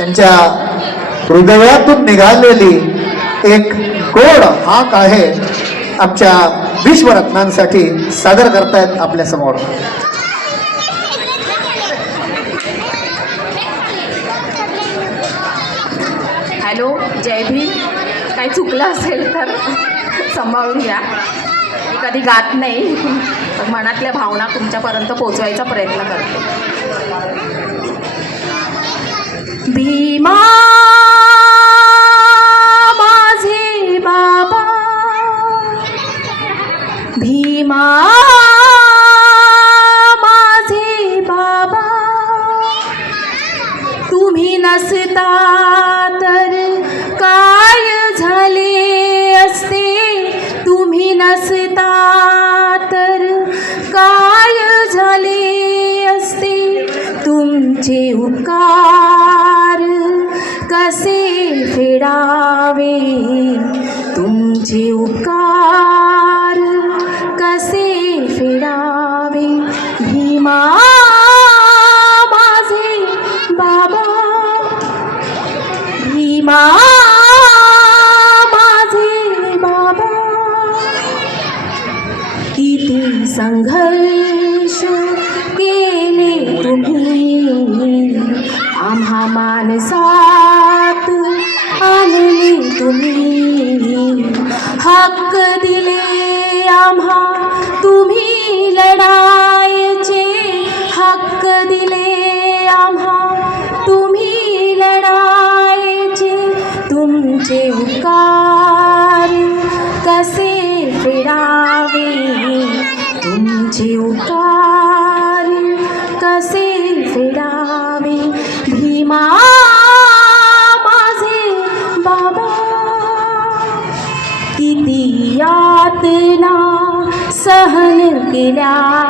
त्यांच्या हृदयातून निघालेली एक गोड हाक आहे आमच्या विश्वरत्नांसाठी सादर करतायत आपल्यासमोर. हॅलो जय भीम. काही चुकलं असेल तर सांभाळून घ्या. मी कधी गात नाही. मनातल्या भावना तुमच्यापर्यंत पोचवायचा प्रयत्न करते. भीमा माझे बाबा. भीमा माझे बाबा. तुम्ही नसता तर काय झाले असते? तुम्ही नसता तर काय झाले असते? तुमचे उपकार फेडावे तुमचे उपकार कसे फेडावे भीमा माझे बाबा भीमा माझे बाबा किती संघर्ष केले तुम्ही आम्हा मानसात आणले तुम्ही हक्क दिले आम्हा. तुम्ही लढायचे हक्क दिले आम्हा. तुम्ही लढायचे तुमचे उकार कसे फिरावे तुमचे उकार कसे यातना सहन केल्या.